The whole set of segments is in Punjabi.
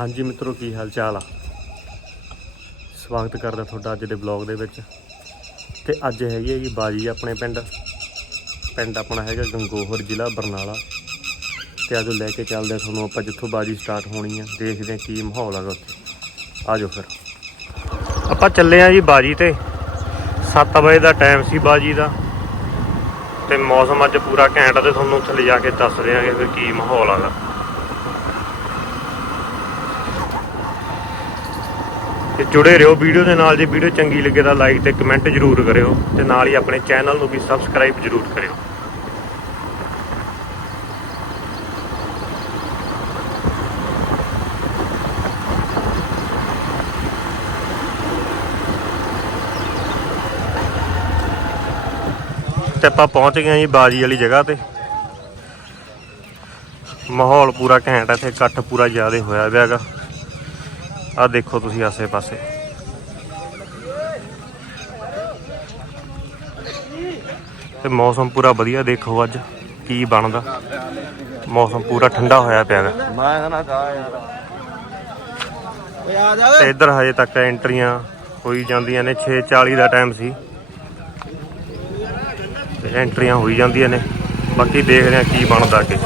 ਹਾਂਜੀ ਮਿੱਤਰੋ, ਕੀ ਹਾਲ ਚਾਲ ਆ? ਸਵਾਗਤ ਕਰਦਾ ਤੁਹਾਡਾ ਅੱਜ ਦੇ ਬਲੌਗ ਦੇ ਵਿੱਚ। ਤੇ ਅੱਜ ਹੈਗੀ ਹੈ ਜੀ ਬਾਜੀ ਆਪਣੇ ਪਿੰਡ। ਪਿੰਡ ਆਪਣਾ ਹੈਗਾ ਗੰਗੋਹਰ ਜ਼ਿਲ੍ਹਾ ਬਰਨਾਲਾ। ਤੇ ਅੱਜ ਲੈ ਕੇ ਚੱਲਦੇ ਆ ਤੁਹਾਨੂੰ ਆਪਾਂ ਜਿੱਥੋਂ ਬਾਜੀ ਸਟਾਰਟ ਹੋਣੀ ਆ। ਦੇਖਦੇ ਆ ਕੀ ਮਾਹੌਲ ਹੈਗਾ ਉੱਥੇ। ਆਜੋ ਫਿਰ। ਆਪਾਂ ਚੱਲੇ ਆ ਜੀ ਬਾਜੀ ਤੇ। 7 ਵਜੇ ਦਾ ਟਾਈਮ ਸੀ ਬਾਜੀ ਦਾ। ਤੇ ਮੌਸਮ ਅੱਜ ਪੂਰਾ ਘੈਂਟ ਆ ਤੇ ਤੁਹਾਨੂੰ ਉੱਥੇ ਲਿਜਾ ਕੇ ਦੱਸ ਦਿਆਂਗੇ ਫਿਰ ਕੀ ਮਾਹੌਲ ਹੈਗਾ ਤੇ ਜੁੜੇ ਰਹੋ ਵੀਡੀਓ ਦੇ ਨਾਲ, ਜੇ ਵੀਡੀਓ ਚੰਗੀ ਲੱਗੇ ਤਾਂ ਲਾਈਕ ਤੇ ਕਮੈਂਟ ਜ਼ਰੂਰ ਕਰਿਓ ਤੇ ਨਾਲ ਹੀ ਆਪਣੇ ਚੈਨਲ ਨੂੰ ਵੀ ਸਬਸਕ੍ਰਾਈਬ ਜ਼ਰੂਰ ਕਰਿਓ। ਤੇ ਆਪਾਂ ਪਹੁੰਚ ਗਏ ਜੀ ਬਾਜੀ ਵਾਲੀ ਜਗ੍ਹਾ ਤੇ। ਮਾਹੌਲ ਪੂਰਾ ਘੈਂਟ ਹੈ ਇੱਥੇ ਇਕੱਠ ਪੂਰਾ ਜ਼ਿਆਦਾ ਹੋਇਆ ਪਿਆ ਹੈਗਾ। ਆ ਦੇਖੋ ਤੁਸੀਂ ਆਸੇ ਪਾਸੇ। ਤੇ ਮੌਸਮ ਪੂਰਾ ਵਧੀਆ ਦੇਖੋ ਅੱਜ ਕੀ ਬਣਦਾ। ਮੌਸਮ ਪੂਰਾ ਠੰਡਾ ਹੋਇਆ ਪਿਆ ਹੈਗਾ ਮੈਂ ਨਾ ਕਹਾ ਯਾਰ। ਓਏ ਆ ਜਾ ਤੇ ਇੱਧਰ ਹਜੇ ਤੱਕ ਐਂਟਰੀਆਂ ਹੋਈ ਜਾਂਦੀਆਂ ਨੇ 6:40 ਦਾ ਟਾਈਮ ਸੀ। ਤੇ ਐਂਟਰੀਆਂ ਹੋਈ ਜਾਂਦੀਆਂ ਨੇ। ਬਾਕੀ ਦੇਖਦੇ ਆ ਕੀ ਬਣਦਾ ਅੱਗੇ।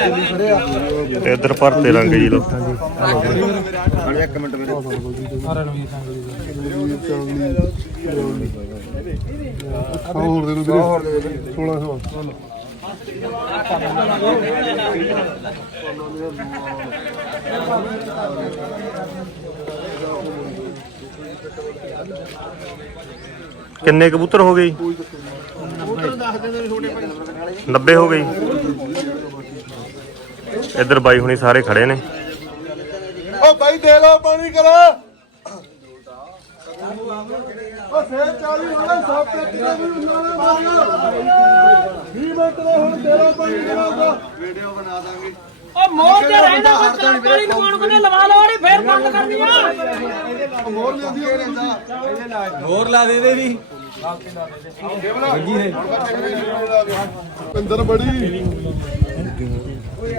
ਤੇ ਇੱਧਰ ਭਰਤੇ ਰੰਗ ਜੀ ਲੋਕਾਂ ਦੀ ਅਰੇ ਮਿੰਟ ਮੇਰੇ ਹੋਰ ਦੇ ਦੋ ਹੋਰ ਦੇ 1600 ਕਿੰਨੇ ਕਬੂਤਰ ਹੋ ਗਏ ਜੀ? 90 ਹੋ ਗਏ ਇੱਧਰ ਬਾਈ ਹੁਣੀ ਸਾਰੇ ਖੜੇ ਨੇ ਓ ਬਾਈ ਦੇ ਲੋ ਪਾਣੀ ਕਰਾ ਓ ਫੇਰ 40 ਹੋਣਾ ਸਭ ਤੇ ਕਿਤੇ ਵੀ ਉਹਨਾਂ ਨੇ ਮਾਰਿਆ 20 ਮਿੰਟ ਦਾ ਹੁਣ ਦੇ ਪਾਣੀ ਕਰਾਉਂਦਾ ਵੀਡੀਓ ਬਣਾ ਦਾਂਗੇ ਉਹ ਮੋਰ ਤੇ ਰਹਿੰਦਾ ਕੋਈ ਚਾਰ ਪਾਣੀ ਲਵਾਉਣ ਕੋਨੇ ਲਵਾ ਲਓ ਨਹੀਂ ਫੇਰ ਬੰਦ ਕਰਨੀ ਆ ਮੋਰ ਲਿਆਂਦੀ ਉਹ ਰਹਿੰਦਾ ਹੋਰ ਲਾ ਦੇ ਦੇ ਵੀ ਅੰਦਰ ਬੜੀ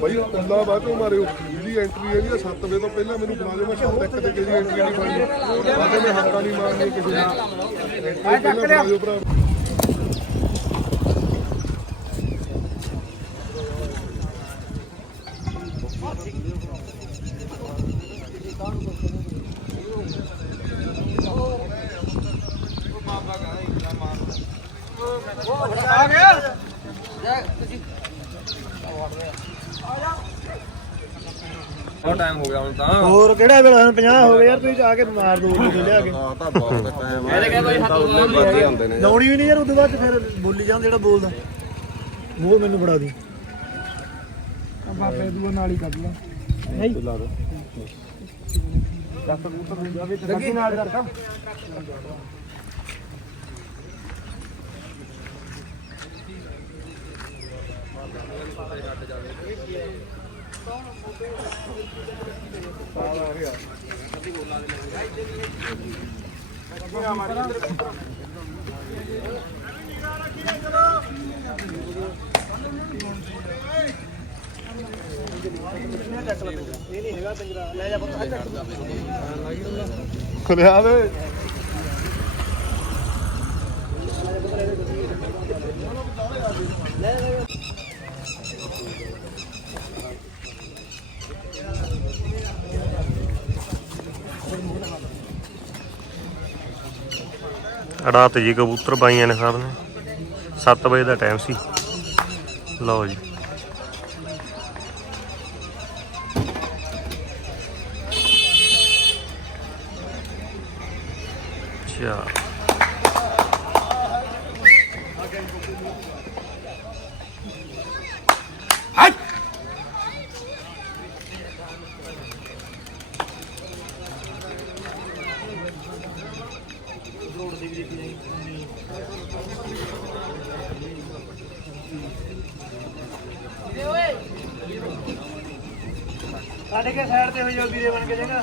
ਬਾਈ ਕੱਲਾ ਬਾਅਦੋਂ ਮਾਰਿਓ। ਜਿਹਦੀ ਐਂਟਰੀ ਹੈ ਜੀ 7 ਵਜੇ ਤੋਂ ਪਹਿਲਾਂ ਮੈਨੂੰ ਬੁਲਾ ਲਿਓ ਮੈਂ ਸ਼ਾਮ ਤੱਕ ਤੇ ਦੀ ਐਂਟਰੀ ਨਹੀਂ ਬਾਅਦ ਮੈਂ ਹੱਥਾਂ ਨਹੀਂ ਮਾਰਨੀ ਕਿਸੇ ਦੀ ਬੁਲਾ ਲਿਓ ਭਰਾ ਬਹੁਤ ਟਾਈਮ ਹੋ ਗਿਆ ਹੁਣ ਤਾਂ ਹੋਰ ਕਿਹੜਾ ਵੇਲਾ 50 ਹੋ ਗਏ ਯਾਰ ਤੁਸੀਂ ਆ ਕੇ ਮਾਰ ਦੋ ਉਹਨੂੰ ਲਿਆ ਕੇ। ਆ ਤਾਂ ਬਹੁਤ ਟਾਈਮ ਇਹਦੇ ਕਹਿੰਦਾ ਹੱਥ ਵਧੀਆ ਹੁੰਦੇ ਨੇ ਲਾਉਣੀ ਵੀ ਨਹੀਂ ਯਾਰ ਉਦੋਂ ਬਾਅਦ ਫਿਰ ਬੋਲੀ ਜਾਂਦਾ ਜਿਹੜਾ ਬੋਲਦਾ। ਮੂੰਹ ਮੈਨੂੰ ਫੜਾ ਦੀ। ਬਾਬੇ ਦੂਆ ਨਾਲ ਹੀ ਕੱਢ ਲਾ। ਨਹੀਂ। ਲਾ ਦੋ। ਲੱਗੀ ਨਾਲ ਕਰਦਾ ਖਲਿਆ ਦੇ ਰਾਤ ਜੀ ਕਬੂਤਰ ਪਾਈਆਂ ਨੇ ਸਾਹਿਬ ਨੇ। 7 ਵਜੇ ਦਾ ਟਾਈਮ ਸੀ। ਲਓ ਜੀ। ਬਣ ਕੇ ਦੇਣਾ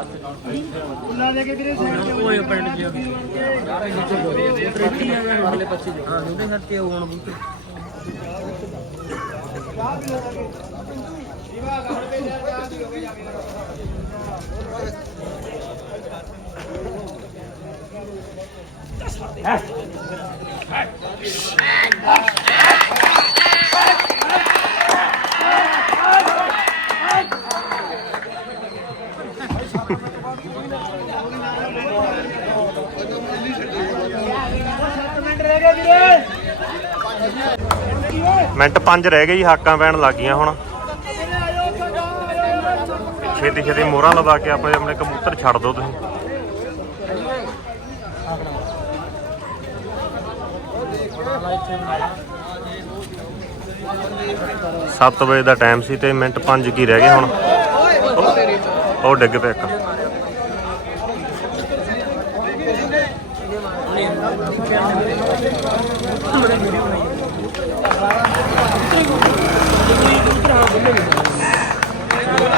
ਕੁੱਲਾ ਦੇ ਕੇ ਵੀਰੇ ਸਾਈਡ ਤੇ ਹੋਏ ਪਿੰਡ ਚ ਅਗਲੇ ਬੱਚੇ ਹਾਂ, ਉਹਦੇ ਹੱਥ ਤੇ ਹੋਣ ਬੂਤੇ ਮਿੰਟ ਰਹਿ ਗਏ ਵੀਰੇ ਮਿੰਟ 5 ਰਹਿ ਗਏ ਜੀ ਹਾਕਾਂ ਪੈਣ ਲੱਗ ਗਈਆਂ ਹੁਣ। ਛੇਤੀ ਛੇਤੀ ਮੋਹਰਾਂ ਲਵਾ ਕੇ ਆਪਣੇ ਆਪਣੇ ਕਬੂਤਰ ਛੱਡ ਦਿਓ ਤੁਸੀਂ। ਸੱਤ ਵਜੇ ਦਾ ਟਾਈਮ ਸੀ ਤੇ ਮਿੰਟ 5 ਕੀ ਰਹਿ ਗਏ ਹੁਣ। ਉਹ- ਡਿੱਗ ਪਿਆ ਇੱਕ।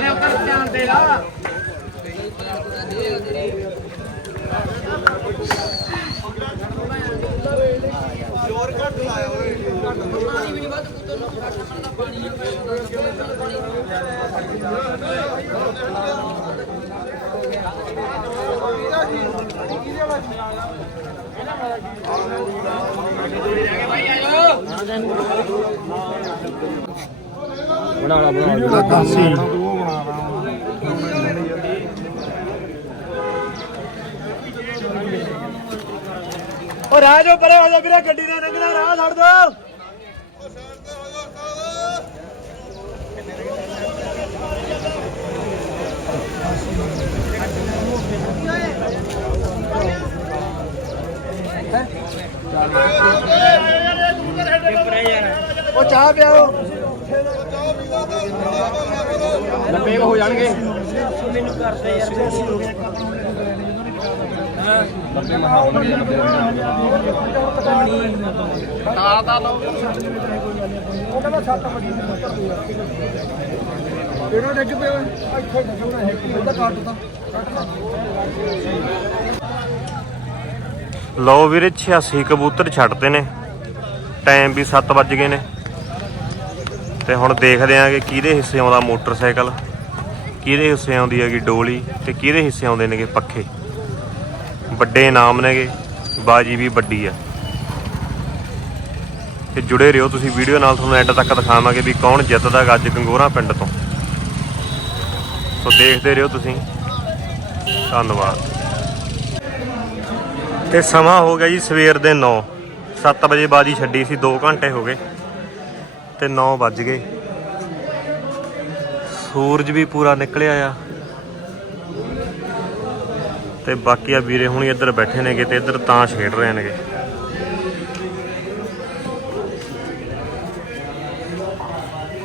ਨਾਲੇ ਉੱਪਰ ਧਿਆਨ ਦੇ ਲਾ। ਉਹ ਰਾਹ ਜੋ ਪਰੇ ਹੋ ਜਾ ਵੀਰੇ ਗੱਡੀ ਨੇ ਲੰਘਣਾ ਰਾਹ ਛੱਡ ਦੋ। ਤਾਲ ਤਾਂ ਡਿੱਗ ਪਿਆ ਇੱਥੇ ਡਿੱਗਣਾ ਹੈ ਕਿ ਇਹਦਾ ਕੱਟ ਤਾ ਲਓ ਵੀਰੇ 86 ਕਬੂਤਰ ਛੱਡਦੇ ਨੇ। ਟਾਈਮ ਵੀ 7 ਵੱਜ ਗਏ ਨੇ। ਤੇ ਹੁਣ ਦੇਖਦੇ ਆਂ ਕਿ ਕਿਹਦੇ ਹਿੱਸੇ ਆਉਂਦਾ ਮੋਟਰਸਾਈਕਲ, ਕਿਹਦੇ ਹਿੱਸੇ ਆਉਂਦੀ ਹੈਗੀ ਡੋਲੀ ਤੇ ਕਿਹਦੇ ਹਿੱਸੇ ਆਉਂਦੇ ਨੇਗੇ ਪੱਖੇ। ਵੱਡੇ ਇਨਾਮ ਨੇਗੇ, ਬਾਜੀ ਵੀ ਵੱਡੀ ਆ। ਤੇ ਜੁੜੇ ਰਹੋ, ਤੁਸੀਂ ਵੀਡੀਓ ਨਾਲ ਤੁਹਾਨੂੰ ਐਂਡ ਤੱਕ ਦਿਖਾਵਾਂਗੇ ਵੀ ਕੌਣ ਜਿੱਤਦਾ ਗਾ ਅੱਜ ਗੰਗੋਰਾ ਪਿੰਡ ਤੋਂ। ਸੋ ਦੇਖਦੇ ਰਹੋ ਤੁਸੀਂ। ਧੰਨਵਾਦ। ਤੇ ਸਮਾਂ ਹੋ ਗਿਆ ਜੀ ਸਵੇਰ ਦੇ 9 7 ਵਜੇ ਬਾਜੀ ਛੱਡੀ ਸੀ 2 ਘੰਟੇ ਹੋ ਗਏ। ਤੇ 9 ਵੱਜ ਗਏ। ਸੂਰਜ ਵੀ ਪੂਰਾ ਨਿਕਲਿਆ ਆ। ਤੇ ਬਾਕੀ ਆ ਵੀਰੇ ਹੁਣੀ ਇੱਧਰ ਬੈਠੇ ਨੇਗੇ ਤੇ ਇੱਧਰ ਤਾਂ ਛੇੜ ਰਹੇ ਨੇਗੇ।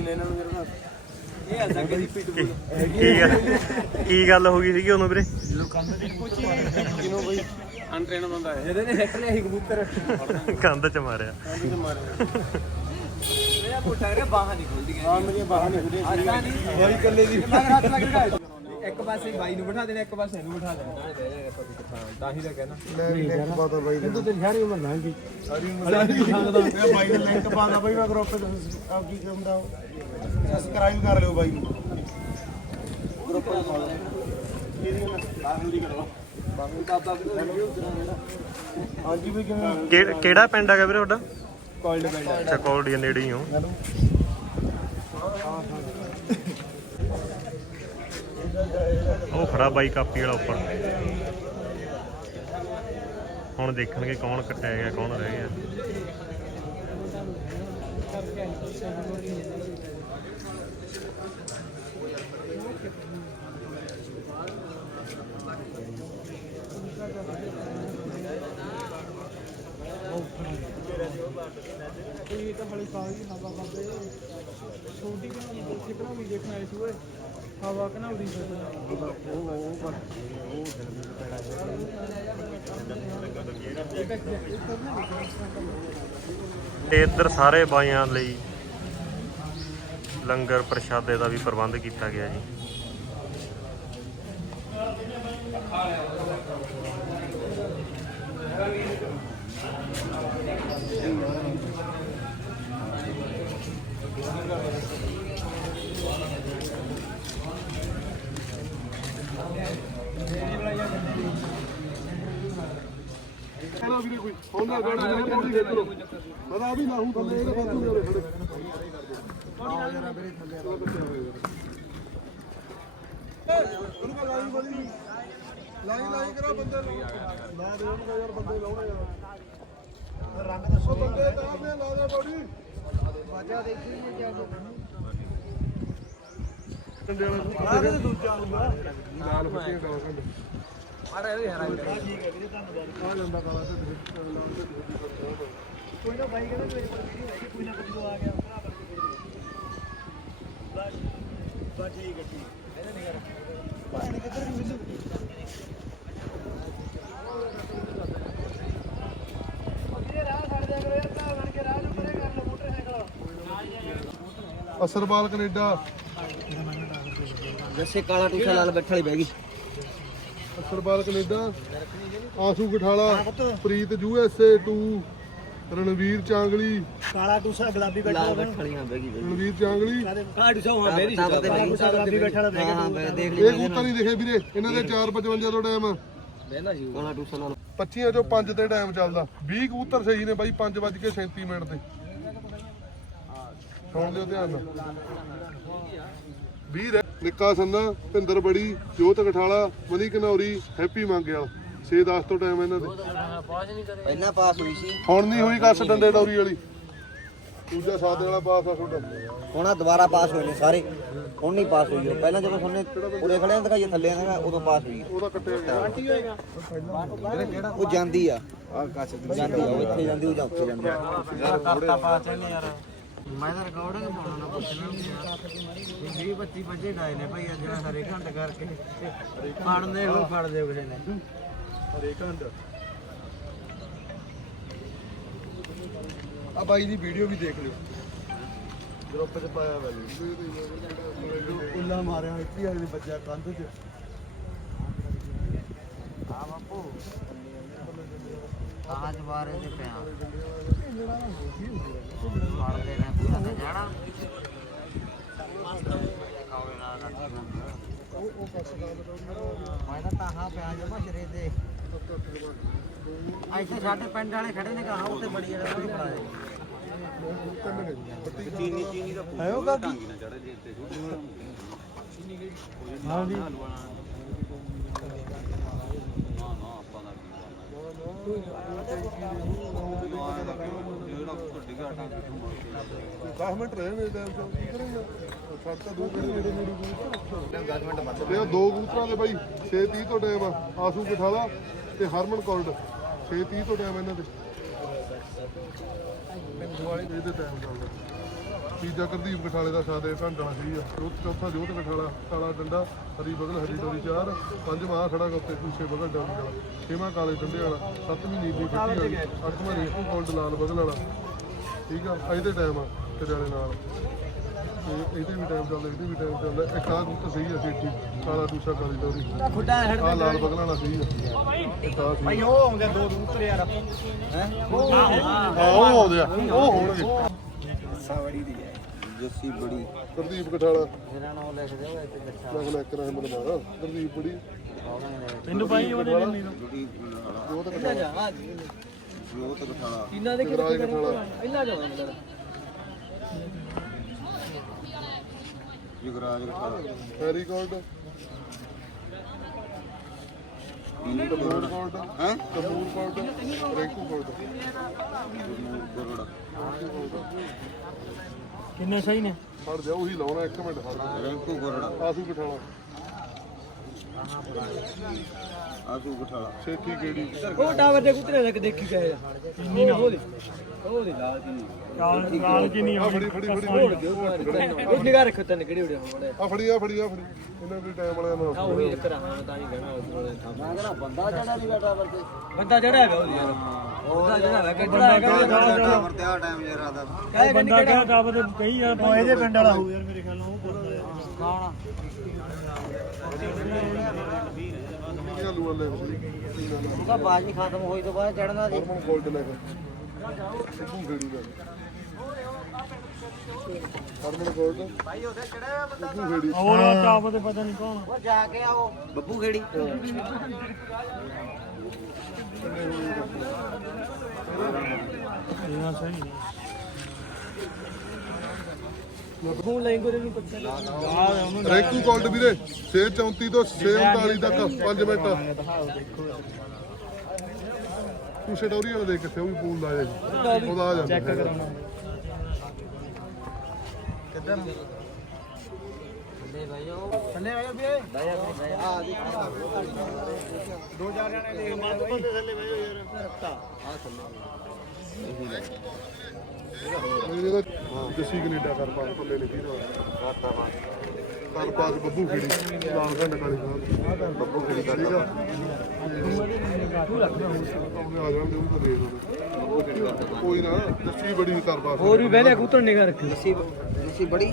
ਲੈਣਾ ਨੂੰ? ਮੇਰੇ ਨਾਲ। ਇਹ ਆ ਸਕਦੀ ਦੀ ਪਿੱਟ ਕੀ ਗੱਲ ਕੀ ਗੱਲ ਹੋ ਗਈ ਸੀਗੀ ਉਹਨੂੰ ਵੀਰੇ? ਕਿਨੋਂ ਬਾਈ? ਅਨਟ੍ਰੇਨ ਬੰਦਾ ਹੈ। ਇਹਦੇ ਨੇ ਹਿੱਟ ਲਿਆ ਸੀ ਕਬੂਤਰ। ਕੰਧ ਚ ਮਾਰਿਆ। ਮੇਰਾ ਪੁੱਠਾ ਰਿਹਾ ਬਾਹਾਂ ਨਹੀਂ ਖੁੱਲਦੀਆਂ। ਹਾਂ ਮੇਰੀਆਂ ਬਾਹਾਂ ਨਹੀਂ ਖੁੱਲਦੀਆਂ। ਬਾਈ ਕੱਲੇ ਦੀ। ਹੱਥ ਲੱਗ ਰਿਹਾ ਇੱਕ ਪਾਸੇ ਬਾਈ ਨੂੰ ਬਿਠਾ ਦੇਣਾ ਇੱਕ ਪਾਸੇ ਇਹਨੂੰ ਬਿਠਾ ਦੇਣਾ। ਤਾਂ ਹੀ ਤਾਂ ਕਹਿਣਾ। ਲਿੰਕ ਪਾਤਾ ਬਾਈ ਨੇ। ਤੂੰ ਤੇ ਸਾਰੀ ਉਮਰ ਲੰਘ ਸਾਰੀ ਉਮਰ ਮੈਂ ਬਾਈ ਨੇ ਲਿੰਕ ਪਾਤਾ ਬਾਈ ਮੈਂ ਗਰੁੱਪ ਤੇ ਆਪ ਕੀ ਕਹਿੰਦਾ ਸਬਸਕ੍ਰਾਈਬ ਕਰ ਲਿਓ ਬਾਈ ਨੂੰ। ਗਰੁੱਪ ਤੇ ਪਾ ਲਓ ਇਹਦੀ ਦੀ ਕਰਵਾ ਬਾਹਰ ਦਾ ਤਾਂ ਹਾਂਜੀ ਵੀ ਕਿਵੇਂ ਕਿਹੜਾ- ਕਿਹੜਾ ਪਿੰਡ ਹੈਗਾ ਵੀਰੇ ਤੁਹਾਡਾ? ਕਾਲਡ ਬੈਂਡ ਅੱਛਾ ਕੋਲਡੀ ਨੇੜੇ ਹੀ ਹੋ। ਉਹ ਖੜਾ ਬਾਈ ਕਾਪੀ ਵਾਲਾ ਉੱਪਰ। ਹੁਣ ਦੇਖਣਗੇ ਕੌਣ ਕੱਟਿਆ ਗਿਆ ਕੌਣ ਰਹਿ ਗਿਆ। ਇਹ ਤਾਂ ਹਲੇ ਕਾਲ ਦੀ ਹਵਾ ਕਰਦੇ ਛੋਟੀ ਕਿਹਨਾਂ ਦੀ ਉੱਥੇ ਕਿਹਨਾਂ ਆਏ ਸੀ ਓਏ। ਹਵਾ ਕਿਹਨਾਂ ਉਡੀ ਤੇ ਇੱਧਰ ਸਾਰੇ ਬਾਈਆਂ ਲਈ ਲੰਗਰ ਪ੍ਰਸ਼ਾਦੇ ਦਾ ਵੀ ਪ੍ਰਬੰਧ ਕੀਤਾ ਗਿਆ ਜੀ। ਕਹਿੰਦਾ ਵੀਰੇ ਕੋਈ ਹੁੰਦਾ ਗਾਣਾ ਮੈਂ ਕਹਿੰਦੀ ਖੇਡ ਲੋ ਪਤਾ ਵੀ ਲਾਹੂ ਥੱਲੇ ਇਹਦੇ ਬਾਤੂ ਮੇਰੇ ਖੜੇ ਆ ਯਾਰ ਮੇਰੇ ਥੱਲੇ ਆ ਉਹਨੂੰ ਕਹ ਲਾਈ ਬਲੀ ਲਾਈ ਲਾਈ ਕਰਾ ਬੰਦੇ ਨੂੰ। ਲਾ ਦੇ ਉਹਨੂੰ ਯਾਰ ਬੰਦੇ ਲਾਉਣੇ ਯਾਰ ਰੰਗ ਦੱਸੋ ਬੰਦੇ ਤਾਂ ਨੇ ਲਾ ਦੇ ਬੋੜੀ ਵਾਜਾ ਦੇਖੀ ਨਹੀਂ ਕਿਆ ਕੰਡੇ ਵਾਲਾ ਆ ਤੇ ਦੂਜਾ ਹੁੰਦਾ ਲਾਲ ਫੱਟੀਆਂ ਦਾ ਕੰਡੇ ਮਾਰੇ ਵੀ ਹਰਾ ਆ ਜਾਂਦਾ ਕਾਲਾ ਤੇ ਕੋਈ ਨਾ ਬਾਈ ਕਹਿੰਦਾ ਮੇਰੇ ਕੋਲ ਵੀਡੀਓ ਹੈਗੀ ਕੋਈ ਨਾ ਕੋਈ ਜਦੋਂ ਆ ਗਿਆ ਭਰਾ ਬਣ ਕੇ ਬਸ ਬਸ ਠੀਕ ਹੈ ਠੀਕ। ਇਹਨੇ ਨਹੀਂ ਕਰ ਭਾਈ ਨੇ ਕਿੱਧਰ ਨੂੰ ਮਿਲੂ ਅਸਰਬਾਲ ਕੈਨੇਡਾ। ਜੱਸੇ ਕਾਲਾ ਟੂਸਾ ਲਾਲ ਬੈਠਾ ਵਾਲੀ ਬਹਿ ਗਈ। ਅਸਰਬਾਲ Canada Ashu Gathala Preet U S A 2 Ranveer Changli ਕਾਲਾ ਟੂਸਾ ਗੁਲਾਬੀ ਬੈਠਾ ਲਾਲ ਬਹਿ ਗਈ ਰਣਵੀਰ ਚਾਂਗਲੀ। ਕਾਲਾ ਟੂਸਾ ਹਾਂ ਬੇਰੀ ਤਾਂ ਪਤਾ ਨਹੀਂ ਟੂਸਾ ਗੁਲਾਬੀ ਬੈਠਾ ਹਾਂ ਮੈਂ ਦੇਖ ਇਹ ਕੂਤਾ ਨਹੀਂ ਦਿਖੇ ਵੀਰੇ ਇਹਨਾਂ ਦੇ 455 ਤੋਂ ਟਾਈਮ ਬਹਿਣਾ ਜੀ ਕਾਲਾ ਟੂਸਾ ਲਾਲ 25 ਚੋਂ 5 ਤੇ ਟਾਈਮ ਚੱਲਦਾ। 20 ਕਬੂਤਰ ਸਹੀ ਨੇ ਬਾਈ 5 ਵੱਜ ਕੇ 37 ਮਿੰਟ ਤੇ ਸੁਣ ਲਿਓ ਧਿਆਨ ਨਾਲ। 20 ਰਹਿ- ਨਿੱਕਾ ਸੰਨਾ ਭਿੰਦਰ ਬੜੀ ਜੋਤ ਗਠਾਲਾ ਮਨੀ ਘਨੌਰੀ ਹੈਪੀ ਮੰਗਿਆਲ 6-10 ਤੋਂ ਟਾਈਮ ਇਹਨਾਂ ਦੇ। ਪਹਿਲਾਂ ਪਾਸ ਹੋਈ ਸੀ। ਹੁਣ ਨਹੀਂ ਹੋਈ ਕੱਸ ਡੰਡੇ ਡੌਰੀ ਵਾਲੀ। ਦੂਜਾ ਸਾਦੇ ਵਾਲਾ ਪਾਸ ਆ ਤੁਹਾਡਾ। ਹੁਣ ਆਹ ਦੁਬਾਰਾ ਪਾਸ ਹੋਏ ਨੇ ਸਾਰੇ। ਹੁਣ ਨਹੀਂ ਪਾਸ ਹੋਈ ਉਹ। ਪਹਿਲਾਂ ਜਦੋਂ ਤੁਹਾਨੂੰ ਉਰੇ ਖੜੇ ਨੇ ਦਿਖਾਈਏ ਥੱਲੇ ਨੇ ਉਦੋਂ ਪਾਸ ਹੋਈ। ਉਹਦਾ ਕੱਟਿਆ ਗਿਆ। ਉਹ ਜਾਂਦੀ ਆ। ਆ ਜਾਂਦੀ ਆ ਉਹ ਇੱਥੇ ਜਾਂਦੀ ਉਹ ਜਾਂ ਉੱਥੇ ਜਾਂਦੀ ਆ। ਮੈਂ ਤਾਂ ਰਿਕਾਰਡਿੰਗ ਪਾਉਣਾ ਨਾ ਪੁੱਛਣਾ ਵੀ ਯਾਰ 20 25 ਵਜੇ ਗਾਏ ਨੇ ਭਾਈ ਅੱਜ ਹਰੇ ਘੰਟ ਕਰਕੇ। ਫੜਦੇ ਹੋ ਫੜਦੇ ਕਿਸੇ ਨੇ। ਹਰੇ ਘੰਟ। ਆ ਬਾਈ ਦੀ ਵੀਡੀਓ ਵੀ ਦੇਖ ਲਿਓ। ਗਰੁੱਪ 'ਚ ਪਾਇਆ ਵੈਲੀ ਉੱਲਾ ਮਾਰਿਆ ਇੱਥੇ ਅਗਲੇ ਬੱਚਾ ਕੰਧ 'ਚ। ਆ ਬਾਪੂ। ਆਜ ਬਾਰੇ ਦੇ ਪਿਆ। ਫੜਦੇ ਨੇ ਪੂਰਾ ਤੇ ਜਾਣਾ ਮੈਂ ਤਾਂ ਤਾਹਾਂ ਪਿਆ ਜਮਾ ਸ਼ਰੇ ਦੇ ਇੱਥੇ ਸਾਡੇ ਪਿੰਡ ਵਾਲੇ ਖੜੇ ਨੇ ਕਹਾ ਉੱਤੇ ਬੜੀ ਵਾਲਾ ਕੋਈ ਖੜਾ ਹੈ। ਹੈ ਉਹ ਕਾਕੀ ਹਾਂ ਜੀ ਦਸ ਮਿੰਟ ਰਹੇ ਨੇ ਟਾਈਮ ਤੋਂ ਕੀ ਕਰੇਗਾ? ਸੱਤ ਤਾਂ ਦੋ ਕਿਹੜੇ ਨੇੜੇ ਨੇੜੇ ਕਬੂਤਰ 10 ਮਿੰਟ ਮੱਤ ਤੇ ਉਹ ਦੋ ਕਬੂਤਰਾਂ ਦੇ ਬਾਈ 6:30 ਤੋਂ ਟਾਈਮ ਆ। ਆਸੂ ਕਠਾਲਾ ਤੇ ਹਰਮਨ ਕੋਲਡ 6:30 ਤੋਂ ਟਾਈਮ ਇਹਨਾਂ ਦੇ। ਇਹਦੇ ਟਾਈਮ ਚੱਲਦਾ। ਤੀਜਾ ਗੁਰਦੀਪ ਕਠਾਲੇ ਦਾ ਸਾਦੇ ਘੰਟਾ ਸੀ ਆ। ਚੌਥ- ਚੌਥਾ ਜੋਤ ਕਠਾਲਾ ਕਾਲਾ ਡੰਡਾ ਹਰੀ ਬਗਲ ਹਰੀ ਡੋਰੀ ਚਾਰ ਪੰਜਵਾਂ ਆ ਖੜਾ ਗੱਪੇ ਦੂਸਰੇ ਬਗਲ ਡੋਰੀ ਵਾਲਾ ਛੇਵਾਂ ਕਾਲੇ ਡੰਡੇ ਵਾਲਾ ਸੱਤਵੀਂ ਨੀਲੀ ਫੱਟੀ ਵਾਲੀ ਅੱਠਵਾਂ ਰੇਪੂ ਗੋਲਡ ਲਾਲ ਬਗਲ ਵਾਲਾ। ਠੀਕ ਆ? ਆ ਇਹਦੇ ਟਾਈਮ ਆ ਤੇਰੇ ਵਾਲੇ ਨਾਲ। ਤੇ ਇਹਦੇ ਵੀ ਟਾਈਮ ਚੱਲਦਾ ਇਹਦੇ ਵੀ ਟਾਈਮ ਚੱਲਦਾ। ਇੱਕ ਆ ਗੁੱਤ ਸਹੀ ਆ ਸੇਠੀ ਕਾਲਾ ਦੂਸਰਾ ਕਾਲੀ ਡੋਰੀ। ਖੁੱਡਾ ਆ ਲਾਲ ਬਗਲ ਵਾਲਾ ਸਹੀ ਆ। ਇੱਕ ਆ ਸਹੀ ਆ। ਉਹ ਆਉਂਦੇ ਦੋ ਕਬੂਤਰ ਯਾਰ। ਹਾਂ? ਉਹ ਆਉਂਦੇ ਆ ਉਹ ਹੋਣਗੇ। ਜੱਸੀ ਬੜੀ। ਗੁਰਦੀਪ ਕਠਾਲਾ। ਮੇਰਾ ਨਾਮ ਲਿਖ ਦਿਓ ਇੱਥੇ ਦੱਸਿਆ ਮੈਂ ਕਿਹਾ ਕਰਾਂ ਮਾਰਾ ਗੁਰਦੀਪ ਬੜੀ। ਮੈਨੂੰ ਪਾਈ ਉਹਦੇ ਨਹੀਂ ਜੋਤ ਕਠਾਲਾ। ਜੋਤ ਬਠਾਲਾ ਇਹਨਾਂ ਦੇ ਰਾਜ ਕਠਾਲਾ। ਪਹਿਲਾਂ ਜਾਣਾ ਮਤਲਬ Yugraj Batala Harry gold. Kapoor gold. ਹੈ? ਕਪੂਰ ਗੋਲਡ। ਰੈਂਕੂ ਗੋਲਡ। ਗੋਰੜਾ ਕਿੰਨੇ ਸਹੀ ਨੇ? ਫੜ ਜਾ ਉਹੀ ਲਾਉਣਾ ਇੱਕ ਮਿੰਟ ਫੜ ਰੈਂਕੂ ਗੋਰੜਾ ਆਸੂ ਕਠਾਲਾ ਆਸੂ ਬਠਾਲਾ ਛੇਤੀ ਕਿਹੜੀ? ਉਹ ਟਾਵਰ ਦੇ ਕੁੱਤਰੇ ਲੱਗ ਦੇਖੀ ਗਏ ਕਿੰਨੀ ਨਾ। ਹੋਲੀ ਉਹ ਦੀ ਲਾਲ ਦੀ ਕਾਲ ਕਾਲ ਕਿੰਨੀ ਆ? ਫੜੀ ਫੜੀ ਫੜੀ ਉਹ ਨਿਗਾਹ ਰੱਖੋ ਤੈਨੂੰ ਕਿਹੜੀ ਉੜੇ ਹੋੜੇ ਆ ਫੜੀ ਆ ਫੜੀ ਆ ਫੜੀ। ਇਹਨਾਂ ਦੇ ਟਾਈਮ ਵਾਲਿਆਂ ਨਾਲ ਆ ਉਹੀ ਇੱਕ ਰਹਾ ਤਾਂ ਹੀ ਕਹਿਣਾ ਬੰਦਾ ਚੜਾ ਨਹੀਂ ਬੈਠਾ ਵਰਤੇ ਬੰਦਾ ਜਿਹੜਾ ਹੈਗਾ ਉਹ ਯਾਰ। ਬੰਦਾ ਜਿਹੜਾ ਹੈਗਾ ਕਿਹੜਾ ਹੈਗਾ ਵਰਤੇ ਆ ਟਾਈਮ ਯਾਰ ਆਦਾ ਕਹੇ ਬੰਦਾ ਕਿਹੜਾ ਕਾਬਤ ਕਹੀ ਯਾਰ ਉਹ ਇਹਦੇ ਪਿੰਡ ਵਾਲਾ ਹੋਊ ਯਾਰ ਮੇਰੇ ਖਿਆਲ ਨਾਲ ਉਹ ਬੋਲਦਾ ਕੌਣ ਆਲੂ ਵਾਲੇ ਉਹਦਾ ਬਾਜੀ ਖਤਮ ਹੋਈ ਤੋਂ ਬਾਅਦ ਚੜਨਾ ਸੀ। ਹਰਮਨ ਗੋਲਡ ਲੈ ਕੇ। ਸਿੱਧੂ ਗੇੜੀ ਦਾ ਹਰਮਨ ਗੋਲਡ ਭਾਈ ਉਹਦੇ ਕਿਹੜਾ ਬੰਦਾ ਗੇੜੀ। ਉਹ ਟਾਪ ਤੇ ਪਤਾ ਨਹੀਂ ਕੌਣ ਉਹ ਜਾ ਕੇ ਆਓ। ਬੱਬੂ ਖੇੜੀ ਇਹਨਾਂ ਸਹੀ ਫੋਨ ਲਾਈਨ ਕੋਲ ਨਹੀਂ ਪਤਾ ਰੈਂਕੂ ਗੋਲਡ ਵੀਰੇ 634 ਤੋਂ 639 ਤੱਕ 5 ਮਿੰਟ। ਤੂੰ ਸ਼ਡੌਰੀ ਵਾਲਾ ਦੇਖ ਕਿੱਥੇ ਉਹ ਵੀ ਪੂਲ ਲਾਇਆ ਜੀ ਉਹਦਾ ਆ ਜਾਂਦਾ। ਚੈੱਕ ਕਰਾਉਣਾ ਥੱਲੇ ਬਹਿ ਜਾ ਵੀਰੇ ਆ ਦੇਖ ਦੋ ਚਾਰ ਜਣੇ ਦੇਖ ਲੈ ਬੰਦੇ ਥੱਲੇ ਬਹਿ ਜਾ ਯਾਰ ਰੱਤਾ ਜੱਸੀ ਕੈਨੇਡਾ ਕਰ ਪਾ ਥੱਲੇ ਲਿਖੀ ਨਾ ਕਰ ਪਾਸ ਬੱਬੂ ਖੇੜੀ। ਲਾਲ ਘੰਟ ਕਾਲੀ ਸਾਹਿਬ। ਬੱਬੂ ਖੇੜੀ ਕਰ ਆ ਜਾਂਦੇ ਉਹ ਤਾਂ ਦੇ ਦੋ। ਕੋਈ ਨਾ ਜੱਸੀ ਬੜੀ ਕਰ ਪਾਸ ਹੋਰ ਵੀ ਬਹਿ ਜਾ ਕੂਤਰ ਨਿਗਾ ਰੱਖੀ। ਲੱਸੀ ਲੱਸੀ ਬੜੀ।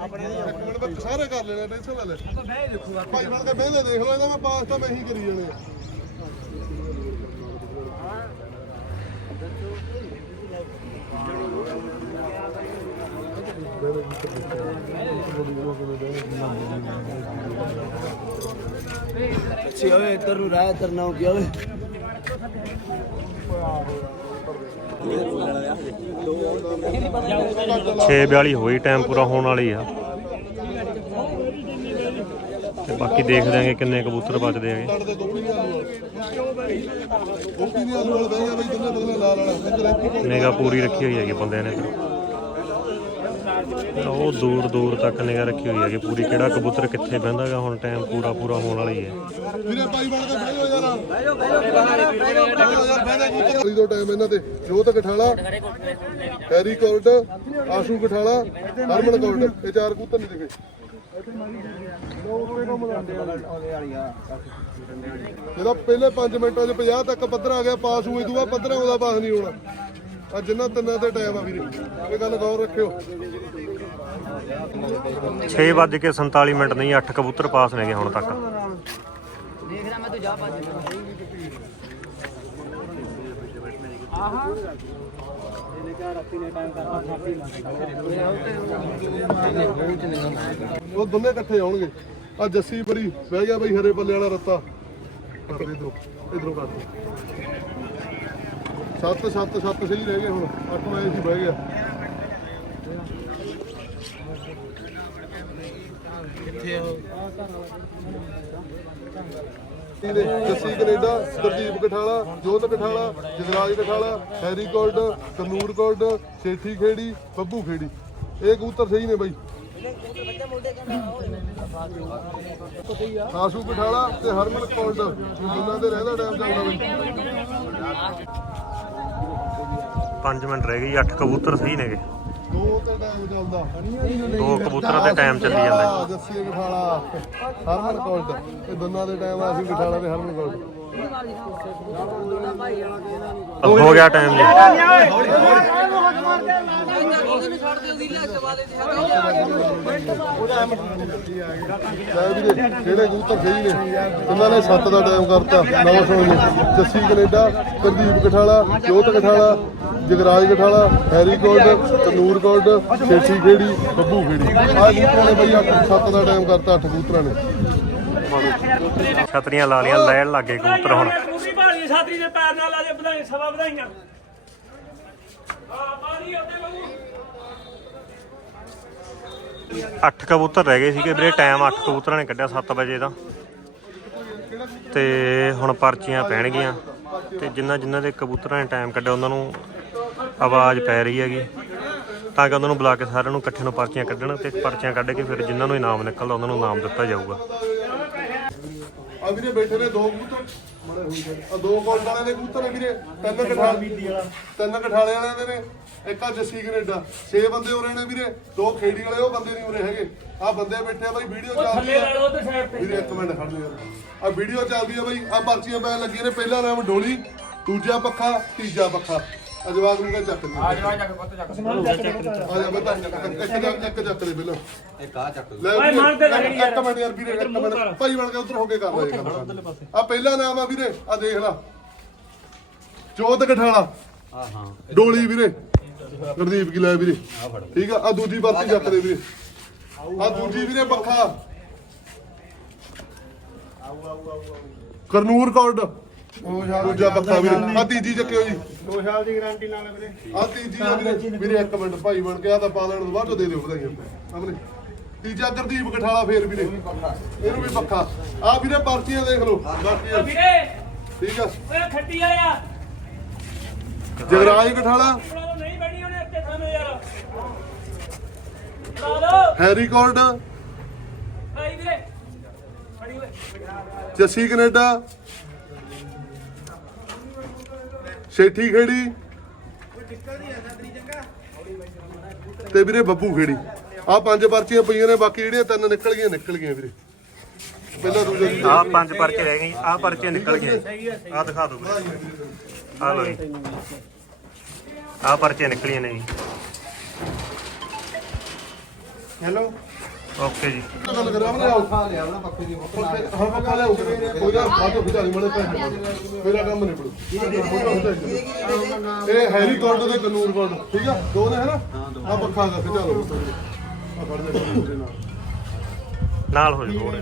ਸਾਰੇ ਕਰ ਲੈਣੇ ਟੈਨਸ਼ਨ ਨਾ ਲੈ ਭਾਈ ਬਣ ਕੇ ਬਹਿੰਦੇ ਦੇਖ ਲਓ ਇਹਦਾ ਮੈਂ ਪਾਸ ਤਾਂ ਮੈਂ ਹੀ ਕਰੀ ਜਾਣੇ ਆ। ਅੱਛੀ ਓਏ ਇੱਧਰ ਨੂੰ ਰਾਹ ਇੱਧਰ ਨਾ ਹੋ ਗਿਆ ਓਏ 6:42 ਹੋਈ ਟਾਈਮ ਪੂਰਾ ਹੋਣ ਵਾਲੀ ਆ। ਤੇ ਬਾਕੀ ਦੇਖਦੇ ਆਂਗੇ ਕਿੰਨੇ ਕਬੂਤਰ ਬਚਦੇ ਆਗੇ ਨਿਗਾ ਪੂਰੀ ਰੱਖੀ ਹੋਈ ਹੈਗੀ ਬੰਦਿਆਂ ਨੇ। ਤੇ ਉਹ ਦੂਰ ਦੂਰ ਤੱਕ ਨਿਗਾ ਰੱਖੀ ਹੋਈ ਹੈਗੀ। ਪੂਰੀ ਕਿਹੜਾ ਕਬੂਤਰ ਕਿੱਥੇ ਬਹਿੰਦਾਗਾ, ਹੁਣ ਟਾਈਮ ਪੂਰਾ ਪੂਰਾ ਹੋਣ ਵਾਲਾ ਹੀ। ਹੈ ਵੀਰੇ ਭਾਈ ਬਣ ਕੇ ਬਹਿ ਜਾਓ ਯਾਰ। ਬਹਿ ਜਾਓ ਬਹਿ ਜਾਓ ਦੋ ਟਾਈਮ ਇਹਨਾਂ ਤੇ। Jot Kathala Harry gold Ashu Kathala, Harman gold ਇਹ ਚਾਰ ਕਬੂਤਰ ਨਹੀਂ ਦਿਖੇ। ਇਹਦਾ ਪਹਿਲੇ 5 ਮਿੰਟਾਂ 'ਚ 50 ਤੱਕ ਪੱਧਰ ਆ ਗਿਆ, ਪਾਸ ਹੋਈ ਦੂਆ ਪੱਧਰ ਉਹਦਾ ਪਾਸ ਨਹੀਂ ਹੋਣਾ। ਆ ਜਿੰਨਾ ਤਿੰਨਾਂ ਤੇ ਟਾਈਮ ਆ ਵੀਰੇ। ਇਹ ਗੱਲ ਗੌਰ ਰੱਖਿਓ। 6 ਵੱਜ ਕੇ 47 ਮਿੰਟ ਨਹੀਂ 8 ਕਬੂਤਰ ਪਾਸ ਨੇਗੇ ਹੁਣ ਤੱਕ। ਦੇਖ ਮੈਂ ਤੂੰ ਜਾ ਭੱਜ ਉਹ ਦੋਨੇ ਇਕੱਠੇ ਆਉਣਗੇ। ਆ ਜੱਸੀ ਬਰੀ ਬਹਿ ਗਿਆ ਬਈ ਹਰੇ ਪੱਲੇ ਵਾਲਾ ਰੱਤਾ। ਕਰ ਦੇ ਇਧਰੋਂ ਇਧਰੋਂ ਕਰ ਦੇ ਸੱਤ ਸੱਤ ਸੱਤ ਸਹੀ ਰਹਿ ਗਏ ਹੁਣ। ਅੱਠ ਵਜੇ ਸੀ ਬਹਿ ਗਿਆ Jassi Canada, Gurdeep Kathala, Jot Kathala, Jagraj Kathala, Harry gold ਕਨੂਰ gold Sethi Kheri, Babbu Kheri. ਇਹ ਕਬੂਤਰ ਸਹੀ ਨੇ ਬਾਈ। ਆਸੂ ਕਠਾਲਾ ਤੇ ਹਰਮਨ ਕੋਲਡ ਦੋਨਾਂ ਦੇ ਰਹਿੰਦਾ ਟਾਈਮ ਚੱਲਦਾ ਬਈ। 5 ਮਿੰਟ ਰਹਿ ਗਏ 8 ਕਬੂਤਰ ਸਹੀ ਨੇਗੇ। ਦੋ ਤੇ ਟਾਈਮ ਚੱਲਦਾ ਦੋ ਕਬੂਤਰਾਂ ਤੇ ਟਾਈਮ ਚੱਲੀ ਜਾਂਦਾ। ਆ, ਜੱਸੀ ਕਠਾਲਾ ਹਰਮਨ ਕੋਲਡ ਇਹ ਦੋਨਾਂ ਦੇ ਟਾਈਮ ਆਸੂ ਕਠਾਲਾ ਤੇ ਹਰਮਨ ਕੋਲਡ ਹੋ ਗਿਆ ਟਾਈਮ ਜੀ। ਕਬੂਤਰ ਸਹੀ ਨੇ? ਇਹਨਾਂ ਨੇ 7 ਦਾ ਟਾਈਮ ਕਰਤਾ 900 ਨੇ। Jassi Canada Gurdeep Kathala Jot Kathala Jagraj Kathala Harry gold ਤਨੂਰ gold Sethi Kheri Babbu Kheri. ਆਹ ਕਬੂਤਰਾਂ ਨੇ ਬਈ 7 ਦਾ ਟਾਈਮ ਕਰਤਾ 8 ਕਬੂਤਰਾਂ ਨੇ। ਛਤਰੀਆਂ ਲਾ ਲੀਆਂ ਲੈਣ ਲੱਗੇ ਕਬੂਤਰ ਹੁਣ। ਪੂਰੀ ਭਾਰੀ ਸਾਥੀ ਦੇ ਪੈਰ ਨਾਲ ਆ ਜੇ ਵਧਾਈ ਸਵਾ ਵਧਾਈਆਂ। ਆ ਮਾਰੀ ਉੱਤੇ ਬਹੂ। 8 ਕਬੂਤਰ ਰਹਿ ਗਏ ਸੀਗੇ ਵੀਰੇ ਟਾਈਮ 8 ਕਬੂਤਰਾਂ ਨੇ ਕੱਢਿਆ 7 ਵਜੇ ਦਾ। ਤੇ ਹੁਣ ਪਰਚੀਆਂ ਪੈਣਗੀਆਂ। ਤੇ ਜਿੰਨਾ ਜਿੰਨਾ ਦੇ ਕਬੂਤਰਾਂ ਨੇ ਟਾਈਮ ਕੱਢਿਆ ਉਹਨਾਂ ਨੂੰ ਆਵਾਜ਼ ਪੈ ਰਹੀ ਹੈਗੀ। ਤਾਂ ਕਿ ਉਹਨਾਂ ਨੂੰ ਬੁਲਾ ਕੇ ਸਾਰਿਆਂ ਨੂੰ ਇਕੱਠੇ ਨੂੰ ਪਰਚੀਆਂ ਕੱਢਣ ਤੇ ਪਰਚੀਆਂ ਕੱਢ ਕੇ ਫਿਰ ਜਿਨ੍ਹਾਂ ਨੂੰ ਇਨਾਮ ਨਿਕਲਦਾ ਉਹਨਾਂ ਨੂੰ ਇਨਾਮ ਦਿੱਤਾ ਜਾਊਗਾ। ਆ ਵੀਰੇ ਬੈਠੇ ਨੇ ਦੋ ਕਬੂਤਰ। ਆ ਦੋ ਕੋਲ ਵਾਲਿਆਂ ਦੇ ਕਬੂਤਰ ਨੇ ਵੀਰੇ। ਤਿੰਨ ਕਠਾਲ ਤਿੰਨ ਕਠਾਲੇ ਵਾਲਿਆਂ ਦੇ ਨੇ। ਇੱਕ ਆ ਜੱਸੀ ਕੈਨੇਡਾ। 6 ਬੰਦੇ ਉਰੇ ਨੇ ਵੀਰੇ। ਦੋ ਖੇੜੀ ਵਾਲੇ ਉਹ ਬੰਦੇ ਨਹੀਂ ਉਰੇ ਹੈਗੇ। ਆ ਬੰਦੇ ਬੈਠੇ ਆ ਬਾਈ ਵੀਡੀਓ ਚੱਲਦੀ ਥੱਲੇ ਆ। ਲੈ ਲਓ ਤੇ ਸਾਈਡ ਤੇ। ਵੀਰੇ ਇੱਕ ਮਿੰਟ ਖੜ ਜਾ। ਆ ਵੀਡੀਓ ਚੱਲਦੀ ਆ ਬਾਈ। ਆ ਪਰਚੀਆਂ ਪੈਣ ਲੱਗੀਆਂ ਨੇ। ਪਹਿਲਾ ਨਾਮ ਡੋਲੀ ਦੂਜਾ ਪੱਖਾ ਤੀਜਾ ਪੱਖਾ। ਆ ਜਵਾਬ ਨੂੰ ਕਹ ਚੱਕ ਦੇ ਆ ਜਵਾਬ ਚੱਕ ਪੁੱਤ ਚੱਕ। ਆ ਜਾ। ਬਤਾ ਇੱਕ ਚੱਕ ਇੱਕ ਚੱਕ ਦੇ ਪਹਿਲਾਂ। ਇੱਕ ਆ ਚੱਕ ਲੈ ਓਏ ਵੀਰੇ, ਮੰਨਦੇ ਤਾਂ ਇੱਕ- ਨਹੀਂ ਯਾਰ। ਇੱਕ ਮਿੰਟ ਯਾਰ ਵੀਰੇ ਇੱਕ ਮਿੰਟ। ਭਾਈ ਬਣ ਕੇ ਉਧਰ ਹੋ ਕੇ ਕਰ ਲੈ ਕੰਮ। ਆ ਪਹਿਲਾ ਨਾਮ ਆ ਵੀਰੇ ਆ ਦੇਖ ਲੈ। ਜੋਤ ਕਠਾਲਾ ਹਾਂ ਹਾਂ। ਡੋਲੀ ਵੀਰੇ। ਗੁਰਦੀਪ ਕੀ ਲੈ ਵੀਰੇ। ਠੀਕ ਆ ਆ ਦੂਜੀ ਪਰਚੀ ਚੱਕ ਦੇ ਵੀਰੇ। ਆ ਦੂਜੀ ਵੀਰੇ ਪੱਖਾ। ਕਰਨੂਰ ਕਾਰਡ ਦੂਜਾ ਪੱਖਾ ਵੀਰੇ। ਆ ਤੀਜੀ ਚੱਕਿਓ ਜੀ। 2 ਸਾਲ ਦੀ ਗਾਰੰਟੀ ਨਾਲ ਹੈ ਵੀਰੇ। ਆ ਤੀਜੀ ਆ ਵੀਰੇ। ਵੀਰੇ ਇੱਕ ਮਿੰਟ ਭਾਈ ਬਣ ਕੇ ਆ ਤਾਂ ਪਾ ਲੈਣ ਤੋਂ ਬਾਅਦ ਚੋਂ ਦੇ ਦਿਓ ਵਧਾਈਆਂ। ਆਪਣੇ ਤੀਜਾ ਗੁਰਦੀਪ ਕਠਾਲਾ ਫੇਰ ਵੀਰੇ। ਇਹਨੂੰ ਵੀ ਪੱਖਾ ਆ ਵੀਰੇ ਪਰਚੀਆਂ ਦੇਖ ਲਓ। ਵੀਰੇ। ਠੀਕ ਆ। ਓਏ ਖੱਟੀ ਵਾਲਿਆ ਜਗਰਾਜ ਕਠਾਲਾ। ਨਹੀਂ ਬੈਣੀ ਉਹਨੇ ਇੱਥੇ ਸਾਨੂੰ ਯਾਰ। ਲਾ ਲਓ। ਹੈਰੀ ਕਾਰਡ ਭਾਈ ਵੀਰੇ। ਜੱਸੀ ਕੈਨੇਡਾ। ਸ਼ੇਠੀ ਖੇੜੀ। ਤੇ ਵੀਰੇ ਬੱਬੂ ਖੇੜੀ। ਆ ਪੰਜ ਪਰਚੀਆਂ ਪਈਆਂ ਨੇ ਬਾਕੀ ਜਿਹੜੀਆਂ ਤਿੰਨ ਨਿਕਲ ਗਈਆਂ ਨਿਕਲ ਗਈਆਂ ਵੀਰੇ। ਪਹਿਲਾਂ ਦੂਜਾ ਜੀ ਆ ਪੰਜ ਪਰਚੇ ਰਹਿ ਗਏ ਆ ਪਰਚੇ ਨਿਕਲ ਗਏ ਆ ਦਿਖਾ ਦਿਓ ਆ ਲਓ ਆ ਪਰਚੇ ਨਿਕਲੀਆਂ ਨੇ ਜੀ। ਹੈਲੋ ਓਕੇ ਜੀ। ਗੱਲ ਕਰਾਂ ਮੈਂ ਆਉ ਲਿਆ ਨਾ ਪੱਖੇ ਦੀ ਹਾਂ ਪੱਕਾ ਲਿਆਓ ਕੋਈ ਨਾ ਬਾਅਦ ਵਿੱਚ ਮੜੇ ਪੈਸੇ ਮੇਰਾ ਕੰਮ ਨਹੀਂ ਪੜੂ ਇਹ ਹੈਰੀ ਕਾਰਡ ਤੇ ਕਨੂਰ ਕਾਰਡ ਠੀਕ ਆ ਦੋ ਨੇ ਹਨਾ ਆ ਪੱਖਾ ਦਾ ਖਿਚਾ ਲਓ ਆ ਫੜ ਦੇ ਮੇਰੇ ਨਾਲ ਨਾਲ ਹੋ ਜੀ ਥੋੜੇ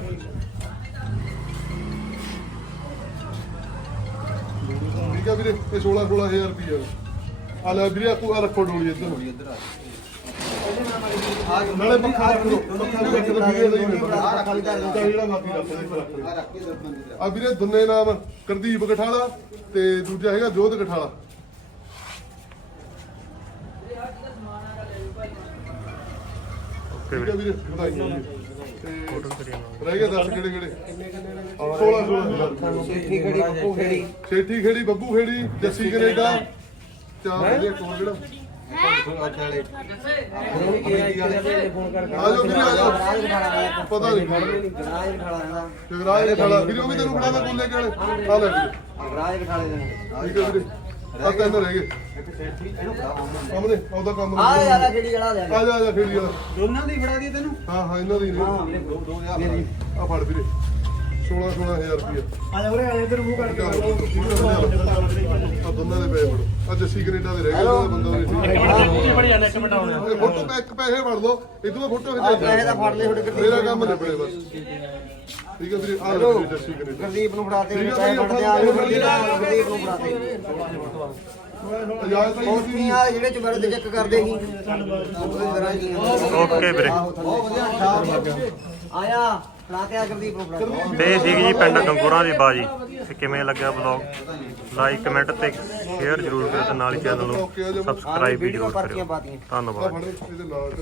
ਠੀਕ ਆ ਵੀਰੇ ਇਹ 16 16000 ਰੁਪਏ ਆ ਲੈ ਵੀਰੇ ਆ ਰੱਖੋ ਡੋਲੀ ਇੱਧਰ ਨੂੰ। ਨਾਲੇ ਪੱਖਾ ਰੱਖ ਲਓ ਪੱਖਾ ਵੀ ਰੱਖ ਵੀਰੇ ਲਈ ਆ ਰੱਖ ਲਈ ਜਿਹੜਾ ਮਾਫੀ ਰੱਖ ਲੈ ਆ ਵੀਰੇ ਦੁੰਨੇ ਨਾਮ ਕਰਦੀਪ ਕਠਾਲਾ ਤੇ ਦੂਜਾ ਹੈਗਾ ਜੋਧ ਓਕੇ ਠੀਕ ਆ ਵੀਰੇ ਵੀਰੇ। ਵਧਾਈਆਂ ਜੀ। ਤੇ ਰਹਿ ਗਏ 10 ਕਿਹੜੇ ਕਿਹੜੇ? 16 16 ਛੇਠੀ ਖੜੀ ਬੱਪੂ ਖੜੀ। ਛੇਠੀ ਖੇੜੀ ਬੱਬੂ ਖੇੜੀ ਜੱਸੀ ਕੈਨੇਡਾ ਚਾਰ ਜਿਹੜੇ ਕੋਲ ਜਿਹੜਾ। ਆ ਜਾਓ ਵੀਰੇ ਆ ਜਾਓ ਪਤਾ ਨਹੀਂ ਜਗਰਾਜ ਖੜਾ ਵੀਰੇ ਉਹ ਵੀ ਤੈਨੂੰ ਫੜਾ ਦਾ ਕੋਲੇ ਕਿਹੜੇ ਆ ਲੈ ਵੀਰੇ ਠੀਕ ਹੈ ਵੀਰੇ ਆ ਤਿੰਨ ਰਹਿ ਗਏ ਸਾਹਮਣੇ ਉਹਦਾ ਕੰਮ ਆ ਜਾ ਆ ਜਾ ਆ ਜਾ ਖੇੜੀ ਵਾਲਾ ਦੋਨਾਂ ਦੀ ਫੜਾ ਦੀ ਤੈਨੂੰ ਹਾਂ ਹਾਂ ਇਹਨਾਂ ਦੀ ਨੇ ਦੋ ਦੋ ਦੇ ਆ ਫੜ ਵੀਰੇ। 16 16000 ਰੁਪਏ ਆ ਜਾ ਉਰੇ ਆ ਇਧਰ ਮੂੰਹ ਕਰਕੇ। ਆ ਦੋਨਾਂ ਦੇ ਪੈਸੇ ਫੜੋ। ਆ ਜੱਸੀ ਕੈਨੇਡਾ ਦੇ ਰਹਿ ਗਏ ਉਹਦਾ ਬੰਦਾ ਉਹ ਨਹੀਂ ਬੜੀ ਜਾਣਾ ਇੱਕ ਮਿੰਟ ਆਉਣਾ। ਇਹ ਫੋਟੋ ਪੈ ਇੱਕ ਪੈਸੇ ਫੜ ਲਓ ਇਦੋਂ ਫੋਟੋ ਖਿਚਾਈ ਪੈਸੇ ਦਾ ਫੜ ਲੈ ਤੁਹਾਡੇ ਮੇਰਾ ਕੰਮ ਨਹੀਂ ਪੜੇ ਬਸ। ਠੀਕ ਹੈ ਵੀਰੇ ਆ ਲਓ ਵੀਰੇ ਜੱਸੀ ਕੈਨੇਡਾ। ਗਰਦੀਪ ਨੂੰ ਫੜਾ ਠੀਕ ਹੈ ਫੜਦੇ ਆ ਗਰਦੀਪ ਨੂੰ ਫੜਾ ਦੇ ਇਜਾਜ਼ਤ ਨਹੀਂ ਹੁੰਦੀ ਆ ਜਿਹੜੇ ਚੁਬਰ ਤੇ ਚੈੱਕ ਕਰਦੇ ਸੀ? ਓਕੇ ਵੀਰੇ। ਬਹੁਤ ਵਧੀਆ ਅੱਛਾ ਆਇਆ। ਫੜਾ ਤੇ ਆ ਗਰਦੀਪ ਨੂੰ ਫੜਾ ਦੇ। ਤੇ ਇਹ ਸੀਗੀ ਜੀ ਪਿੰਡ ਗੰਗੋਰਾਂ ਦੀ ਬਾਜੀ ਤੇ ਕਿਵੇਂ ਲੱਗਿਆ ਵਲੌਗ ਲਾਈਕ ਕਮੈਂਟ ਤੇ ਸ਼ੇਅਰ ਜ਼ਰੂਰ ਕਰਿਓ ਤੇ ਨਾਲ ਹੀ ਚੈਨਲ ਨੂੰ ਸਬਸਕ੍ਰਾਈਬ ਵੀ ਜ਼ਰੂਰ ਕਰਿਓ ਧੰਨਵਾਦ ਫੜ ਇਹਦੇ ਨਾਲ